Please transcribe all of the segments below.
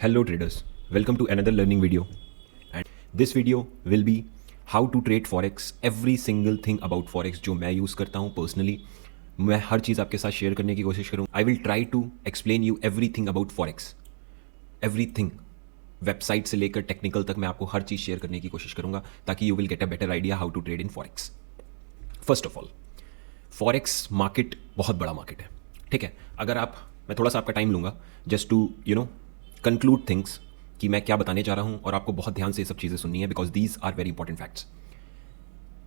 Hello traders, welcome to another learning video. And this video will be how to trade forex. Every single thing about forex जो मैं use करता हूँ personally, मैं हर चीज़ आपके साथ share करने की कोशिश करूँ. I will try to explain you everything about forex. Everything. Website से लेकर टेक्निकल तक मैं आपको हर चीज़ शेयर करने की कोशिश करूँगा ताकि you will get a better idea how to trade in forex. First of all, forex market बहुत बड़ा मार्केट है. ठीक है, अगर आप, मैं थोड़ा सा आपका टाइम लूँगा जस्ट टू कंक्लूड थिंग्स कि मैं क्या बताने जा रहा हूँ, और आपको बहुत ध्यान से ये सब चीज़ें सुननी है because these are very important facts.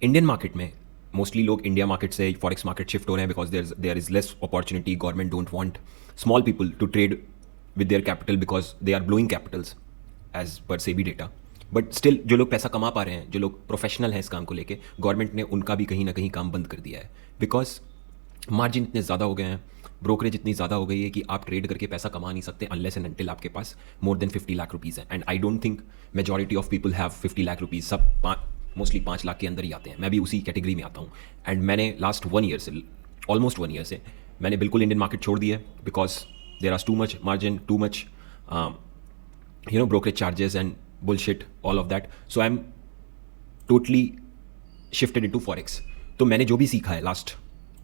Indian market में मोस्टली लोग इंडिया मार्केट से फॉरेक्स मार्केट शिफ्ट हो रहे हैं because there is less opportunity. Government don't want small people to trade with their capital because they are blowing capitals as per SEBI data. But still जो लोग पैसा कमा पा रहे हैं, जो लोग प्रोफेशनल हैं इस काम को लेके, गवर्नमेंट ने उनका भी कहीं ना कहीं काम बंद कर दिया है बिकॉज मार्जिन इतने ज़्यादा हो गए हैं, ब्रोकरेज इतनी ज़्यादा हो गई है कि आप ट्रेड करके पैसा कमा नहीं सकते अनलेस एंड अनटिल आपके पास मोर देन 50 लाख रुपीज़ है. And I don't think majority of people have 50 lakh rupees. सब मोस्टली 5 लाख के अंदर ही आते हैं. मैं भी उसी कैटेगरी में आता हूँ. एंड मैंने लास्ट 1 ईयर से, ऑलमोस्ट 1 ईयर से, मैंने बिल्कुल इंडियन मार्केट छोड़ दी है because there are too much margin, too much brokerage charges and bullshit, all of that. So I'm totally shifted into forex. तो मैंने जो भी सीखा है लास्ट,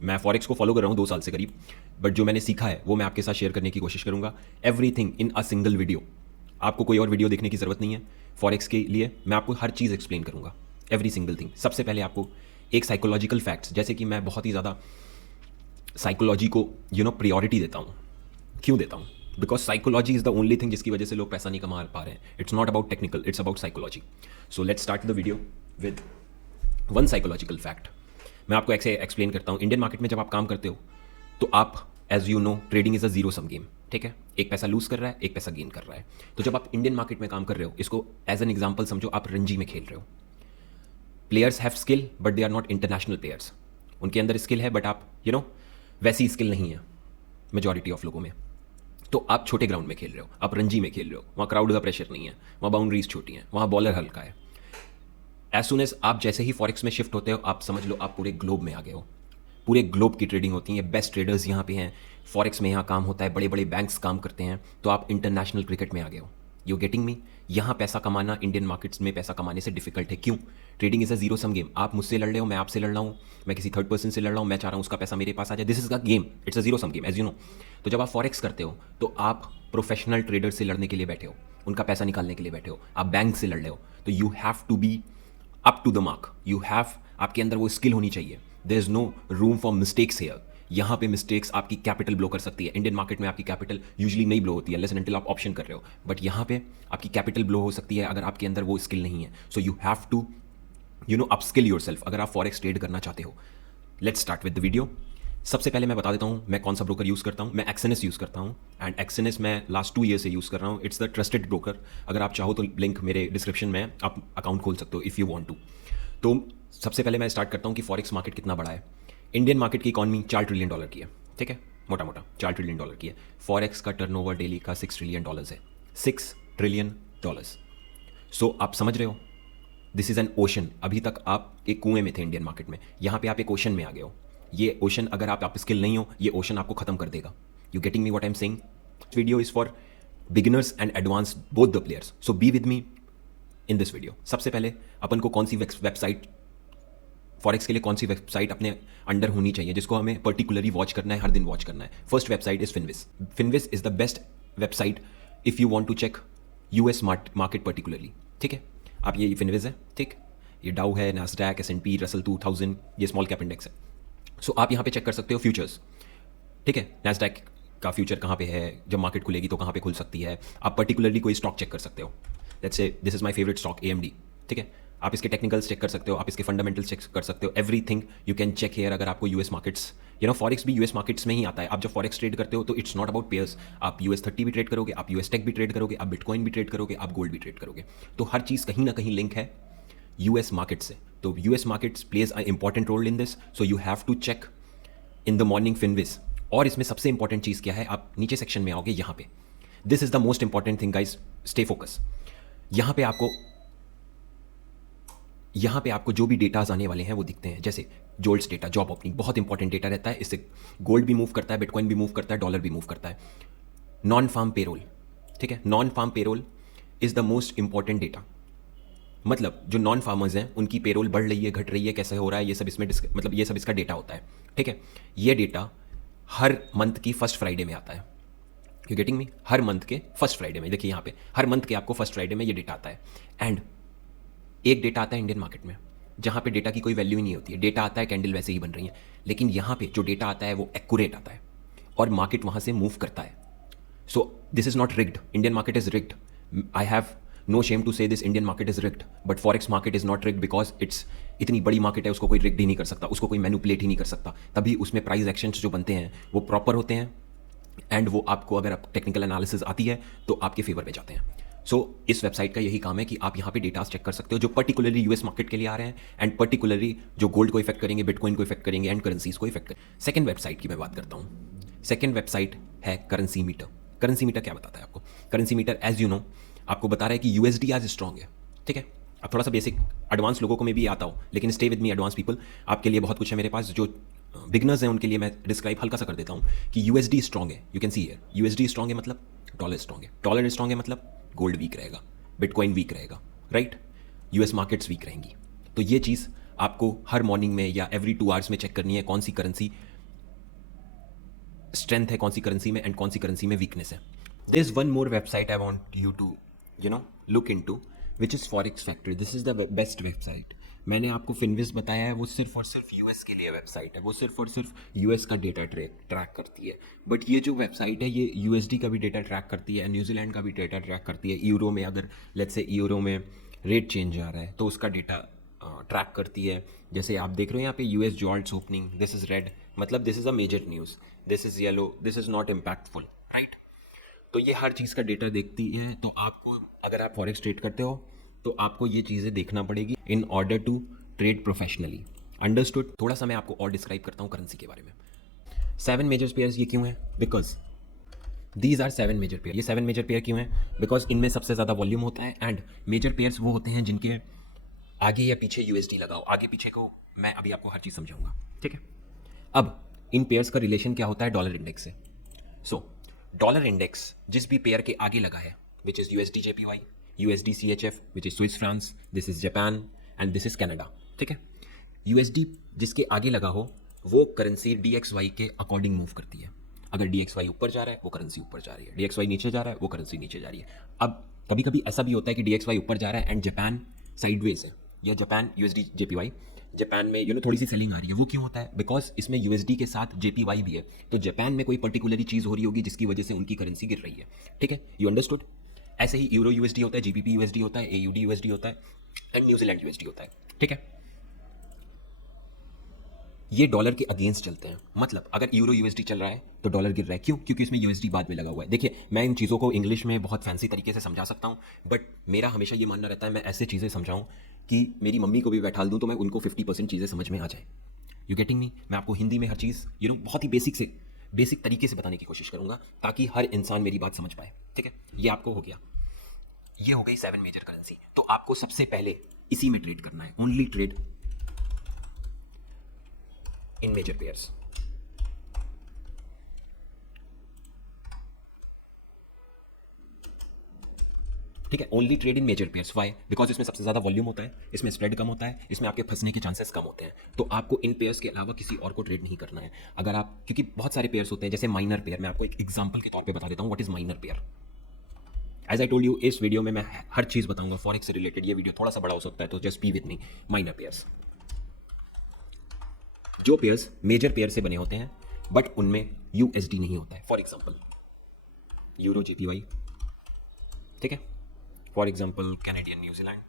मैं फॉरेक्स को फॉलो कर रहा हूँ 2 साल से करीब, बट जो मैंने सीखा है वो मैं आपके साथ शेयर करने की कोशिश करूँगा. Everything in a single video. आपको कोई और वीडियो देखने की ज़रूरत नहीं है फॉरेक्स के लिए. मैं आपको हर चीज़ एक्सप्लेन करूँगा, एवरी सिंगल थिंग. सबसे पहले आपको एक साइकोलॉजिकल फैक्ट्स, जैसे कि मैं बहुत ही ज़्यादा साइकोलॉजी को प्रियोरिटी देता हूँ. क्यों देता हूँ? Because psychology is the only thing जिसकी वजह से लोग पैसा नहीं कमा पा रहे हैं. It's not about technical, it's about psychology. So let's start the video with one psychological fact. मैं आपको ऐसे एक्सप्लेन करता हूँ. इंडियन मार्केट में जब आप काम करते हो तो आप, as you know, trading is a zero sum game. ठीक है, एक पैसा लूज कर रहा है, एक पैसा गेन कर रहा है. तो जब आप इंडियन मार्केट में काम कर रहे हो, इसको एज एन एग्जाम्पल समझो, आप रणजी में खेल रहे हो. Players have skill but they are not international players. उनके अंदर स्किल है बट आप वैसी स्किल नहीं है मेजॉरिटी ऑफ लोगों में. तो आप छोटे ग्राउंड में खेल रहे हो, आप रणजी में खेल रहे हो, वहाँ क्राउड का प्रेशर नहीं है, वहाँ बाउंड्रीज छोटी हैं, वहाँ बॉलर हल्का है. एज सुन एज आप जैसे ही फॉरेक्स में शिफ्ट होते हो, आप समझ लो आप पूरे ग्लोब में आ गए हो. पूरे ग्लोब की ट्रेडिंग होती है, बेस्ट ट्रेडर्स यहाँ पे हैं. फॉरेक्स में यहाँ काम होता है, बड़े बड़े बैंक्स काम करते हैं. तो आप इंटरनेशनल क्रिकेट में आ गए हो. You getting me? यहाँ पैसा कमाना इंडियन मार्केट्स में पैसा कमाने से डिफिकल्ट है. क्यों? Trading is a zero sum game. आप मुझसे लड़ रहे हो, मैं आपसे लड़ रहा हूँ, मैं किसी थर्ड पर्सन से लड़ रहा हूँ, मैं चाह रहा हूँ उसका पैसा मेरे पास आ जाए. This is the game, it's a zero sum game, as you know. तो जब आप फॉरेक्स करते हो तो आप प्रोफेशनल ट्रेडर से लड़ने के लिए बैठे हो, उनका पैसा निकालने के लिए बैठे हो, आप बैंक से लड़ रहे हो. तो you have to be up to the mark. You have, आपके अंदर वो स्किल होनी चाहिए. There is no room for mistakes here. यहाँ पे मिस्टेक्स आपकी कैपिटल ब्लो कर सकती है. इंडियन मार्केट में आपकी कैपिटल यूजुअली नहीं ब्लो होती है लेसन अनटिल आप ऑप्शन कर रहे हो. बट यहाँ पे आपकी कैपिटल ब्लो हो सकती है अगर आपके अंदर वो स्किल नहीं है. So you have to upskill yourself अगर आप फॉरेक्स ट्रेड करना चाहते हो. Let's start with the video. सबसे पहले मैं बता देता हूँ मैं कौन सा ब्रोकर यूज़ करता हूँ. मैं एक्सएनएस यूज़ करता हूँ एंड एक्सएनएस मैं लास्ट 2 ईयर से यूज़ कर रहा हूँ. It's the trusted broker. अगर आप चाहो तो लिंक मेरे डिस्क्रिप्शन में, आप अकाउंट खोल सकते हो इफ़ यू वांट टू. तो सबसे पहले मैं स्टार्ट करता हूँ कि फॉरेक्स मार्केट कितना बड़ा है. इंडियन मार्केट की इकॉनमी $4 ट्रिलियन की है. ठीक है, मोटा मोटा $4 ट्रिलियन की है. फॉरेक्स का टर्नओवर डेली का $6 ट्रिलियन है. $6 ट्रिलियन. सो आप समझ रहे हो, दिस इज़ एन ओशन. अभी तक आप एक कुएं में थे इंडियन मार्केट में, यहाँ पे आप एक ओशन में आ गए हो. ये ओशन, अगर आप स्किल नहीं हो, ये ओशन आपको खत्म कर देगा. You getting me what I am saying? Video is for beginners and advance, both the players. So B with me in this video. सबसे पहले अपन को कौन सी वेबसाइट, फॉरेक्स के लिए कौन सी वेबसाइट अपने अंडर होनी चाहिए जिसको हमें पर्टिकुलरली वॉच करना है, हर दिन वॉच करना है. First website is Finviz. Finviz is the best website if you want to check US market particularly. ठीक है, आप, ये फिनविस है. ठीक, ये डाउ है, नैस्डैक, एस&पी, रसल 2000, ये स्मॉल कैप इंडेक्स है. सो आप यहाँ पे चेक कर सकते हो फ्यूचर्स. ठीक है, नैस्डैक का फ्यूचर कहाँ पे है, जब मार्केट खुलेगी तो कहाँ पे खुल सकती है. आप पर्टिकुलरली कोई स्टॉक चेक कर सकते हो. Let's say this is my favourite stock AMD. ठीक है, आप इसके टेक्निकल्स चेक कर सकते हो, आप इसके फंडामेंटल्स चेक कर सकते हो. Everything you can check here. अगर आपको यूएस मार्केट्स, फॉरेक्स भी यूएस मार्केट्स में ही आता है. आप जब फॉरेक्स ट्रेड करते हो तो इट्स नॉट अबाउट पेयर्स. आप US30 भी ट्रेड करोगे, आप US टेक भी ट्रेड करोगे, आप बिटकॉइन भी ट्रेड करोगे, आप गोल्ड भी ट्रेड करोगे. तो हर चीज़ कहीं ना कहीं लिंक है यूएस मार्केट से. तो US markets plays a important role in this. So you have to check in the morning Finviz. और इसमें सबसे इंपॉर्टेंट चीज़ क्या है, आप नीचे सेक्शन में आओगे, यहाँ पे this is the most important thing guys, stay focus. यहाँ पे आपको जो भी डेटाज आने वाले हैं वो दिखते हैं. जैसे जोल्ट्स डेटा, जॉब ओपनिंग, बहुत इंपॉर्टेंट डेटा रहता है. इससे गोल्ड भी मूव करता है, बिटकॉइन भी मूव करता है, डॉलर भी मूव करता है. नॉन फार्म पेरोल, ठीक है, non farm payroll is the most important data. मतलब जो नॉन फार्मर्स हैं उनकी पेरोल बढ़ रही है, घट रही है, कैसे हो रहा है, ये सब इसमें मतलब ये सब इसका डेटा होता है। ठीक है, ये डेटा हर मंथ की फर्स्ट फ्राइडे में आता है। You getting me? Her month के फर्स्ट फ्राइडे में, देखिए यहाँ पे हर मंथ के आपको फर्स्ट फ्राइडे में ये डेटा आता है। एंड एक डेटा आता है इंडियन मार्केट में, जहाँ पे डेटा की कोई वैल्यू ही नहीं होती है। डेटा आता है, कैंडल वैसे ही बन रही है, लेकिन यहाँ पे जो डेटा आता है वो एक्यूरेट आता है और मार्केट वहाँ से मूव करता है। So this is not rigged, Indian market is rigged. I have no shame to say this, Indian market is rigged, but forex market is not rigged because it's इतनी बड़ी market है, उसको कोई rigged ही नहीं कर सकता, उसको कोई मैनिपुलेट ही नहीं कर सकता। तभी उसमें प्राइस एक्शंस जो बनते हैं वो प्रॉपर होते हैं एंड वो आपको, अगर आप टेक्निकल एनालिसिस आती है तो आपके फेवर में जाते हैं। सो इस वेबसाइट का यही काम है कि आप यहाँ पे डेटास चेक कर सकते हो जो पर्टिकुलरली यूएस मार्केट के लिए आ रहे हैं एंड पर्टिकुलरली जो गोल्ड को इफेक्ट करेंगे, बिटकॉइन को इफेक्ट करेंगे एंड करेंसीज को इफेक्ट करेंगे। सेकंड वेबसाइट की मैं बात करता हूँ। सेकंड वेबसाइट है करेंसी मीटर। करेंसी मीटर क्या बताता है आपको? Currency meter as you know आपको बता रहा है कि यूएसडी आज स्ट्रॉन्ग है। ठीक है, अब थोड़ा सा बेसिक एडवांस लोगों को में भी आता हो, लेकिन stay with me advance people, आपके लिए बहुत कुछ है मेरे पास। जो बिगनर्स हैं उनके लिए मैं डिस्क्राइब हल्का सा कर देता हूँ कि यूएसडी स्ट्रॉन्ग है। You can see here, USD strong है मतलब डॉलर स्ट्रॉन्ग है, डॉलर स्ट्रॉन्ग है मतलब गोल्ड वीक रहेगा, बिटकॉइन वीक रहेगा, राइट? यूएस मार्केट्स वीक रहेंगी। तो ये चीज़ आपको हर मॉर्निंग में या एवरी 2 आवर्स में चेक करनी है, कौन सी करेंसी स्ट्रेंथ है, कौन सी करेंसी में एंड कौन सी करेंसी में वीकनेस है। There is one more website I want you to look into, which is forex factory. This is the best website. मैंने आपको फिनविस बताया है, वो सिर्फ और सिर्फ यूएस के लिए वेबसाइट है, वो सिर्फ और सिर्फ यूएस का डेटा ट्रैक करती है। बट ये जो वेबसाइट है ये यूएसडी का भी डेटा ट्रैक करती है, न्यूजीलैंड का भी डेटा ट्रैक करती है। यूरो में अगर लेट्स से यूरो में रेट चेंज आ रहा है तो उसका डेटा ट्रैक करती है। जैसे आप देख रहे हो यहाँ पे US JOLTS opening, this is red, मतलब this is a major news, this is yellow, this is not impactful, right? तो ये हर चीज़ का डेटा देखती है। तो आपको, अगर आप फॉरेक्स ट्रेड करते हो तो आपको ये चीज़ें देखना पड़ेगी in order to trade professionally. Understood? थोड़ा सा मैं आपको और डिस्क्राइब करता हूँ करेंसी के बारे में। 7 मेजर पेयर्स ये क्यों है? Because these are 7 major pair. ये 7 मेजर पेयर क्यों है? बिकॉज इनमें सबसे ज़्यादा वॉल्यूम होता है एंड मेजर पेयर्स वो होते हैं जिनके आगे या पीछे यूएसडी लगाओ। आगे पीछे को मैं अभी आपको हर चीज़ समझाऊंगा, ठीक है? अब इन पेयर्स का रिलेशन क्या होता है डॉलर इंडेक्स से? सो डॉलर इंडेक्स जिस भी पेयर के आगे लगा है, which is USD JPY, USD CHF, which is Swiss France, this is Japan and this is Canada, ठीक है? यूएसडी जिसके आगे लगा हो वो करेंसी डीएक्सवाई के अकॉर्डिंग मूव करती है। अगर डीएक्सवाई ऊपर जा रहा है वो करेंसी ऊपर जा रही है, डीएक्सवाई नीचे जा रहा है वो करेंसी नीचे जा रही है। अब कभी कभी ऐसा भी होता है कि डीएक्सवाई ऊपर जा रहा है एंड जापान साइडवेज है, या जापान यूएसडी जेपीवाई, जापान में थोड़ी सी सेलिंग आ रही है। वो क्यों होता है? बिकॉज इसमें यूएसडी के साथ जेपीवाई भी है, तो जापान में कोई पर्टिकुलरली चीज़ हो रही होगी जिसकी वजह से उनकी करेंसी गिर रही है, ठीक है? You understood? ऐसे ही यूरो यूएसडी होता है, जीबीपी यूएसडी होता है, एयूडी यूएसडी होता है एंड न्यूजीलैंड यूएसडी होता है, ठीक है? ये डॉलर के अगेंस्ट चलते हैं। मतलब अगर यूरो यूएसडी चल रहा है तो डॉलर गिर रहा है। क्यों? क्योंकि इसमें यूएसडी बाद में लगा हुआ है। देखिए, मैं इन चीज़ों को इंग्लिश में बहुत फैंसी तरीके से समझा सकता हूँ, बट मेरा हमेशा ये मानना रहता है मैं ऐसे चीज़ें समझाऊँ कि मेरी मम्मी को भी बैठा दूँ तो मैं उनको 50% चीज़ें समझ में आ जाए। You getting me? मैं आपको हिंदी में हर चीज़ बहुत ही बेसिक तरीके से बताने की कोशिश करूँगा ताकि हर इंसान मेरी बात समझ पाए, ठीक है? ये आपको हो गया, ये हो गई 7 मेजर करेंसी। तो आपको सबसे पहले इसी में ट्रेड करना है, only trade in major pairs. ठीक है, only trade in major pairs. Why? Because इसमें सबसे ज़्यादा वॉल्यूम होता है, इसमें स्प्रेड कम होता है, इसमें आपके फंसने के चांसेस कम होते हैं। तो आपको इन पेयर्स के अलावा किसी और को ट्रेड नहीं करना है। अगर आप, क्योंकि बहुत सारे पेयर्स होते हैं, जैसे माइनर पेयर, मैं आपको एक एग्जांपल के तौर पे बता देता हूँ what is minor pair. As I told you, इस वीडियो में मैं हर चीज़ बताऊंगा फॉरेक्स से रिलेटेड। ये वीडियो थोड़ा सा बड़ा हो सकता है, तो just be with me. Minor pairs, जो पेयर्स मेजर पेयर से बने होते हैं बट उनमें यूएसडी नहीं होता है। फॉर एग्जाम्पल यूरो जेपीवाई, ठीक है? For example Canadian New Zealand,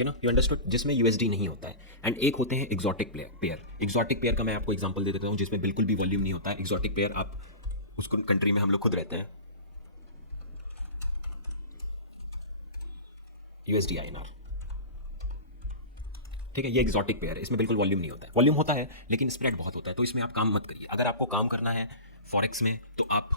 you understood? जिसमें यूएसडी नहीं होता है। एंड एक होते हैं एग्जॉटिक पेयर। एग्जॉटिक पेयर का मैं आपको एग्जांपल दे देता हूँ जिसमें बिल्कुल भी वॉल्यूम नहीं होता है। एग्जॉटिक पेयर, आप उसको कंट्री में हम लोग खुद रहते हैं, यूएसडी आईएनआर, ठीक है? ये एग्जॉटिक पेयर है, इसमें बिल्कुल वॉल्यूम नहीं होता है। वॉल्यूम होता है लेकिन स्प्रेड बहुत होता है, तो इसमें आप काम मत करिए। अगर आपको काम करना है फॉरेक्स में तो आप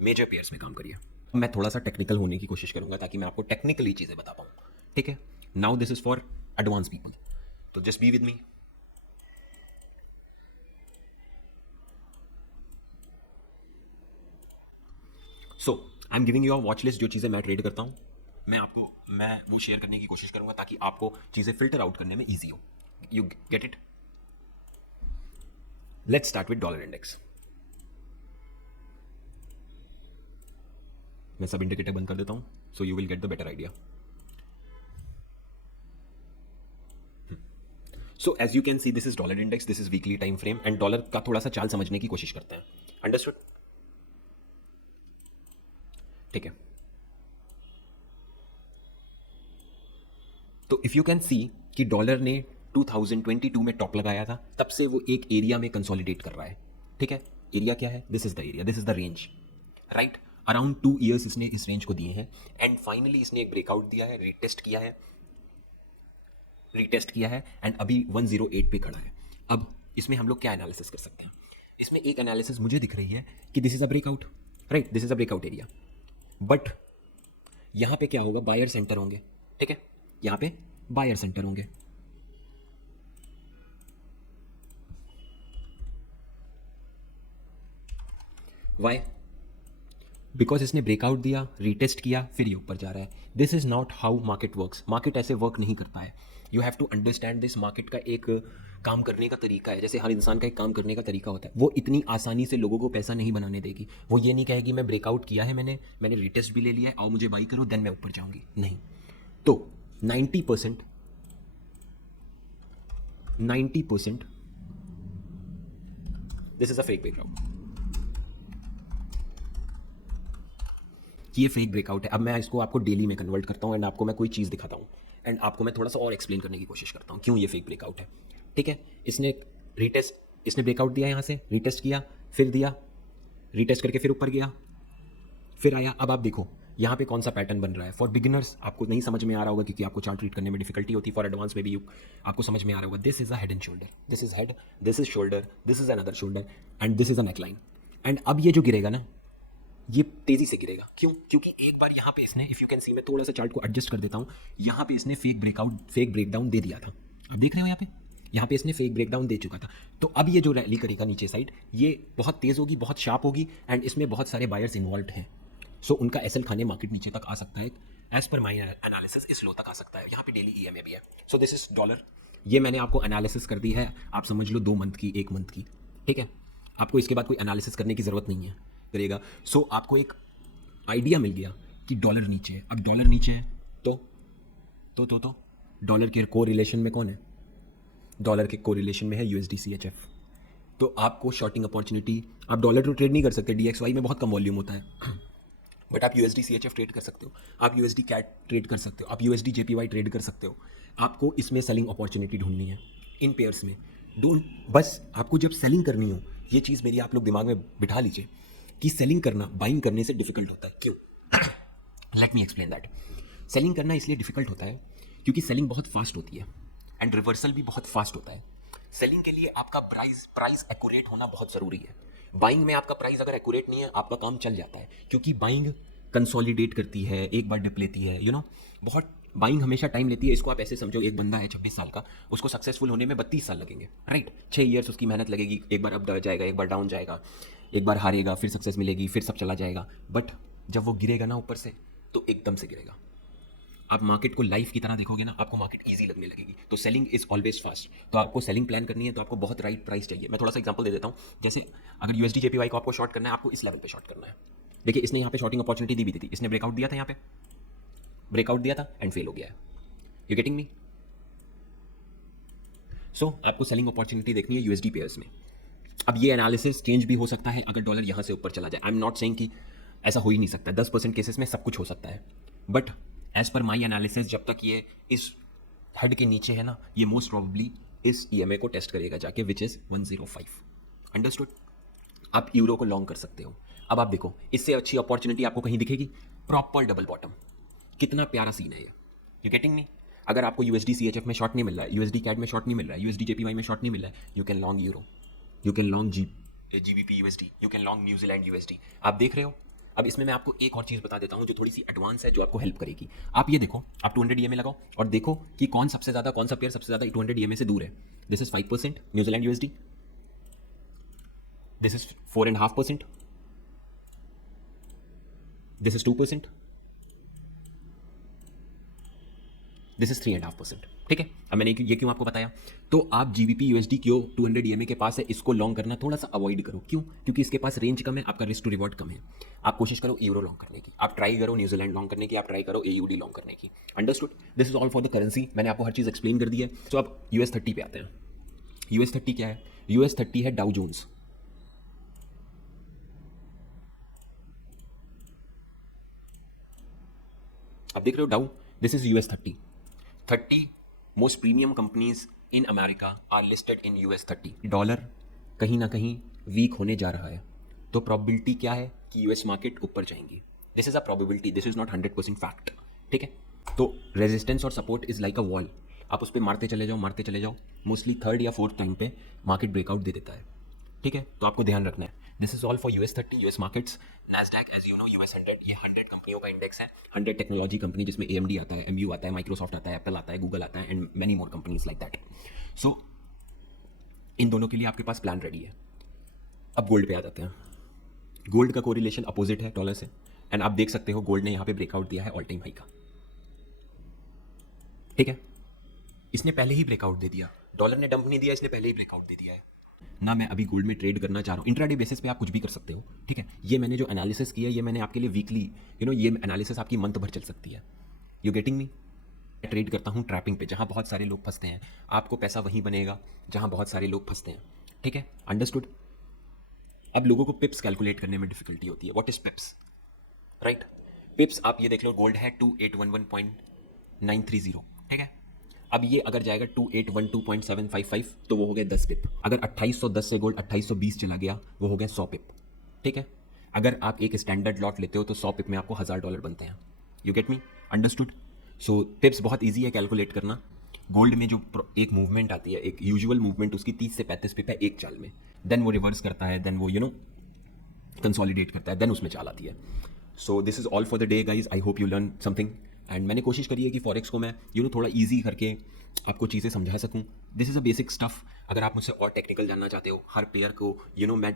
मेजर पेयर्स में काम करिए। मैं थोड़ा सा टेक्निकल होने की कोशिश करूंगा ताकि मैं आपको टेक्निकली चीज़ें बता पाऊँ, ठीक है? Now this is for advance people, तो just be with me. So I am giving you a watch list, जो चीज़ें मैं ट्रेड करता हूँ मैं वो शेयर करने की कोशिश करूँगा ताकि आपको चीज़ें फिल्टर आउट करने में ईजी हो. You get it. Let's start with dollar index. मैं सब इंडिकेटर बंद कर देता हूँ so you will get the better idea. So as you can see this is dollar index, this is weekly time frame and dollar का थोड़ा सा चाल समझने की कोशिश करते हैं. अंडरस्टूड. ठीक है. तो इफ यू कैन सी कि डॉलर ने 2022 में टॉप लगाया था, तब से वो एक एरिया में कंसोलिडेट कर रहा है. ठीक है. एरिया क्या है? This is the area, this is the range, right. Around 2 years इसने इस रेंज को दिए हैं एंड फाइनली इसने एक ब्रेकआउट दिया है, रीटेस्ट किया है एंड अभी 108 पे खड़ा है. अब इसमें हम लोग क्या एनालिसिस कर सकते हैं? इसमें एक एनालिसिस मुझे दिख रही है कि this is a breakout, right. This is a breakout area, but यहां पे क्या होगा? बायर सेंटर होंगे. ठीक है. यहां पे बायर सेंटर होंगे. वाई? बिकॉज इसने ब्रेकआउट दिया, रीटेस्ट किया, फिर ये ऊपर जा रहा है. This is not how market works. Market ऐसे वर्क नहीं करता है. You have to understand this. Market का एक काम करने का तरीका है, जैसे हर इंसान का एक काम करने का तरीका होता है. वो इतनी आसानी से लोगों को पैसा नहीं बनाने देगी. वो ये नहीं कहेगी मैं ब्रेकआउट किया है, मैंने रीटेस्ट भी ले लिया है, आओ मुझे बाई करो, देन मैं ऊपर जाऊंगी. नहीं. तो 90% this is a fake breakout. कि ये फेक ब्रेकआउट है. अब मैं इसको आपको डेली में कन्वर्ट करता हूँ एंड आपको मैं कोई चीज़ दिखाता हूँ एंड आपको मैं थोड़ा सा और एक्सप्लेन करने की कोशिश करता हूँ क्यों ये फेक ब्रेकआउट है. ठीक है. इसने ब्रेकआउट दिया, यहाँ से रीटेस्ट किया, फिर दिया, रीटेस्ट करके फिर ऊपर गया, फिर आया. अब आप देखो यहाँ पे कौन सा पैटर्न बन रहा है. फॉर बिगिनर्स आपको नहीं समझ में आ रहा होगा क्योंकि आपको चार्ट रीड करने में डिफिकल्टी होती है. फॉर एडवांस में भी आपको समझ में आ रहा होगा. This is a head and shoulder, this is head, this is shoulder, this is another shoulder and this is a neckline. And अब ये जो गिरेगा ना, ये तेजी से गिरेगा. क्यों? क्योंकि एक बार यहाँ पे इसने, इफ यू कैन सी, मैं थोड़ा सा चार्ट को एडजस्ट कर देता हूँ, यहाँ पे इसने फेक ब्रेकडाउन दे दिया था. अब देख रहे हो यहाँ पे इसने फेक ब्रेकडाउन दे चुका था. तो अब ये जो रैली करेगा नीचे साइड, ये बहुत तेज होगी, बहुत शार्प होगी एंड इसमें बहुत सारे बायर्स इन्वॉल्व हैं. सो उनका एसएल खाने मार्केट नीचे तक आ सकता है. एज पर माई एनालिसिस इस लो तक आ सकता है. यहाँ पे डेली ईएमए भी है. So this is dollar. ये मैंने आपको एनालिसिस कर दी है, आप समझ लो 2 मंथ की, 1 मंथ की. ठीक है. आपको इसके बाद कोई एनालिसिस करने की ज़रूरत नहीं है करेगा. सो आपको एक आइडिया मिल गया कि डॉलर नीचे है. अब डॉलर नीचे है तो डॉलर के को रिलेशन में कौन है? डॉलर के को रिलेशन में है यूएसडी CHF. तो आपको शॉर्टिंग अपॉर्चुनिटी, आप डॉलर तो ट्रेड नहीं कर सकते, DXY में बहुत कम वॉल्यूम होता है, बट आप USD CHF ट्रेड कर सकते हो, आप USD CAD ट्रेड कर सकते हो, आप USD JPY ट्रेड कर सकते हो. आपको इसमें सेलिंग अपॉर्चुनिटी ढूंढनी है इन पेयर्स में. डोंट, बस आपको जब सेलिंग करनी हो, ये चीज़ मेरी आप लोग दिमाग में बिठा लीजिए कि सेलिंग करना बाइंग करने से डिफिकल्ट होता है. क्यों? Let me explain that. Selling करना इसलिए डिफिकल्ट होता है क्योंकि सेलिंग बहुत फास्ट होती है एंड रिवर्सल भी बहुत फास्ट होता है. सेलिंग के लिए आपका प्राइस एक्यूरेट होना बहुत ज़रूरी है. बाइंग में आपका प्राइस अगर एक्यूरेट नहीं है, आपका काम चल जाता है, क्योंकि बाइंग कंसोलिडेट करती है, एक बार डिप लेती है, बहुत बाइंग हमेशा टाइम लेती है. इसको आप ऐसे समझो, एक बंदा है 26 साल का, उसको सक्सेसफुल होने में 32 साल लगेंगे, राइट. 6 ईयर्स उसकी मेहनत लगेगी. एक बार अप जाएगा, एक बार डाउन जाएगा, एक बार हारेगा, फिर सक्सेस मिलेगी, फिर सब चला जाएगा. बट जब वो गिरेगा ना ऊपर से, तो एकदम से गिरेगा. आप मार्केट को लाइफ की तरह देखोगे ना, आपको मार्केट इजी लगने लगेगी. तो सेलिंग इज ऑलवेज फास्ट. तो आपको सेलिंग प्लान करनी है तो आपको बहुत राइट प्राइस चाहिए. मैं थोड़ा सा एग्जांपल दे देता हूँ. जैसे अगर USD JPY को आपको शॉर्ट करना है, आपको इस लेवल पे शॉर्ट करना है. देखिए इसने यहाँ पे शॉर्टिंग अपॉर्चुनिटी दी भी थी, इसने ब्रेकआउट दिया था, यहाँ पे ब्रेकआउट दिया था एंड फेल हो गया है. You getting me? सो आपको सेलिंग अपॉर्चुनिटी देखनी है USD पेयर्स में. अब ये एनालिसिस चेंज भी हो सकता है अगर डॉलर यहाँ से ऊपर चला जाए. आई एम नॉट सेइंग कि ऐसा हो ही नहीं सकता. 10% केसेस में सब कुछ हो सकता है, but as per my analysis जब तक ये इस हेड के नीचे है ना, ये मोस्ट प्रॉबली इस EMA को टेस्ट करेगा जाके, विच इज़ 105. अंडरस्टूड? आप यूरो को लॉन्ग कर सकते हो. अब आप देखो, इससे अच्छी अपॉर्चुनिटी आपको कहीं दिखेगी? Proper double bottom. कितना प्यारा सीन है ये. You getting me? अगर आपको USD CHF में शॉर्ट नहीं मिल रहा है, USD CAD में शॉर्ट नहीं मिल रहा है, USD JPY में शॉर्ट नहीं मिल रहा है, you can long euro, you can long GBP USD, you can long New Zealand USD. आप देख रहे हो? अब इसमें मैं आपको एक और चीज़ बता देता हूँ जो थोड़ी सी एडवांस है, जो आपको हेल्प करेगी. आप ये देखो, आप 200 EMA लगाओ और देखो कि कौन सा पेयर सबसे ज़्यादा 200 EMA से दूर है. This is 5% New Zealand USD, this is 4.5%, this is 2%, this is 3.5%। ठीक है, अब मैंने ये क्यों आपको बताया, तो आप जीबीपी यूएसडी क्यों 200 EMA के पास है, इसको लॉन्ग करना थोड़ा सा अवॉइड करो। क्यों? क्योंकि इसके पास रेंज कम है, आपका रिस्क टू रिवॉर्ड कम है। आप कोशिश करो यूरो लॉन्ग करने की, आप ट्राई करो न्यूजीलैंड लॉन्ग करने की, आप ट्राई करो AUD लॉन्ग करने की। Understood? This is all for the currency. मैंने आपको हर चीज़ एक्सप्लेन कर दी है। तो अब US30 पे आते हैं। US30 क्या है? US30 है डाउ जोन्स। आप देख रहे हो Dow, this is US30। 30 most premium companies in America are listed in US30। Dollar कहीं ना कहीं वीक होने जा रहा है, तो प्रोबेबिलिटी क्या है कि US मार्केट ऊपर जाएंगी। This is a probability, this is not 100% fact. ठीक है, तो रेजिस्टेंस और support is like a wall, आप उस पर मारते चले जाओ, मारते चले जाओ। मोस्टली 3rd या 4th टाइम पे मार्केट ब्रेकआउट दे देता है। ठीक है, तो आपको ध्यान रखना है। This is all for US30, US markets. Nasdaq as you know US100, ये 100 कंपनियों का इंडेक्स है। 100 टेक्नोलॉजी कंपनी, जिसमें AMD आता है, MU आता है, माइक्रोसॉफ्ट आता है, एप्पल आता है, गूगल आता है, and many more companies like that. So इन दोनों के लिए आपके पास प्लान रेडी है। अब गोल्ड पे आ जाते हैं। गोल्ड का कोरिलेशन अपोजिट है डॉलर से, एंड आप देख सकते हो गोल्ड ने यहाँ पे ब्रेकआउट दिया है ऑल टाइम हाई का। ठीक है, इसने पहले ही ब्रेकआउट दे दिया, डॉलर ने डंप नहीं दिया, इसने पहले ही ब्रेकआउट दे दिया है ना। मैं अभी गोल्ड में ट्रेड करना चाह रहा हूँ। इंट्राडे बेसिस पे आप कुछ भी कर सकते हो। ठीक है, ये मैंने जो एनालिसिस किया, ये मैंने आपके लिए वीकली, ये एनालिसिस आपकी मंथ भर चल सकती है। You getting me? मैं ट्रेड करता हूँ ट्रैपिंग पे, जहाँ बहुत सारे लोग फंसते हैं। आपको पैसा वहीं बनेगा जहाँ बहुत सारे लोग फंसते हैं। ठीक है, अंडरस्टूड? अब लोगों को पिप्स कैलकुलेट करने में डिफिकल्टी होती है। What is पिप्स? राइट, पिप्स आप ये देख लो, गोल्ड है 2811.930। ठीक है, अब ये अगर जाएगा 2812.755 तो वो हो गया 10 पिप। अगर 2810 से गोल्ड 2820 चला गया, वो हो गया 100 पिप। ठीक है, अगर आप एक स्टैंडर्ड लॉट लेते हो तो 100 पिप में आपको $1000 बनते हैं। You get me? अंडरस्टूड? सो पिप्स बहुत ईजी है कैलकुलेट करना। गोल्ड में जो एक मूवमेंट आती है, एक यूजुअल मूवमेंट, उसकी 30 से 35 पिप है एक चाल में। देन वो रिवर्स करता है, देन वो कंसोलिडेट करता है, देन उसमें चाल आती है। So this is all for the day guys. I hope you learn something, and मैंने कोशिश करी है कि फॉरेक्स को मैं थोड़ा ईजी करके आपको चीज़ें समझा सकूं। This is a basic stuff. अगर आप मुझसे और टेक्निकल जानना चाहते हो, हर पेयर को मैं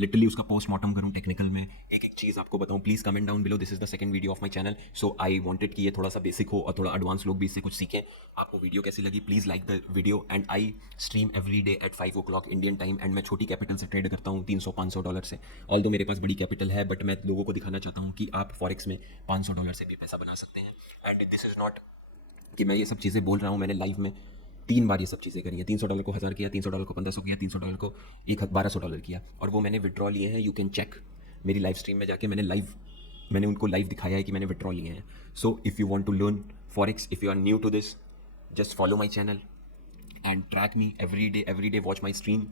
लिटरली उसका पोस्टमार्टम करूँ टेक्निकल में, एक एक चीज़ आपको बताऊँ, please comment down below. This is the second video of my channel, so I wanted कि ये थोड़ा सा बेसिक हो और थोड़ा एडवांस लोग भी इससे कुछ सीखें। आपको वीडियो कैसी लगी? Please like the video, and I stream every day at 5 o'clock Indian time, and मैं छोटी कैपिटल से ट्रेड करता हूँ, $300-500 से। ऑल्दो मेरे पास बड़ी कैपिटल है, बट मैं लोगों को दिखाना चाहता हूँ कि आप फॉरेक्स में $500 से भी पैसा बना सकते हैं। एंड दिस इज़ नॉट कि मैं ये सब चीज़ें बोल रहा हूँ, मैंने लाइव में 3 बार ये सब चीज़ें करी हैं। $300 को 1000 किया, $300 को 1500 किया, $300 को $1200 किया, और वो मैंने विड्रॉ लिए हैं। यू कैन चेक मेरी लाइव स्ट्रीम में जाके, मैंने उनको लाइव दिखाया है कि मैंने विड्रॉ लिए हैं। So if you want to learn forex, if you are new to this, just follow my channel and track me every day watch my stream.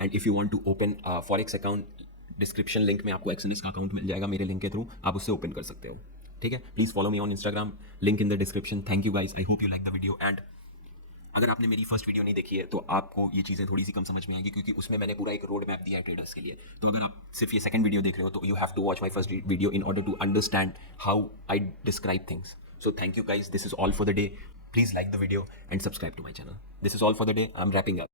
And if you want to open forex account, description link में आपको एक्सएनएस का account मिल जाएगा मेरे link के through, आप उससे open कर सकते हो। ठीक है, please follow me on Instagram, link in the description. Thank you guys, I hope you like the video. And अगर आपने मेरी फर्स्ट वीडियो नहीं देखी है तो आपको ये चीज़ें थोड़ी सी कम समझ में आएगी, क्योंकि उसमें मैंने पूरा एक रोड मैप दिया है ट्रेडर्स के लिए। तो अगर आप सिर्फ ये सेकंड वीडियो देख रहे हो तो you have to watch my first video in order to understand how I describe things. So thank you guys, this is all for the day. Please like the video and subscribe to my channel. This is all for the day, I am wrapping up.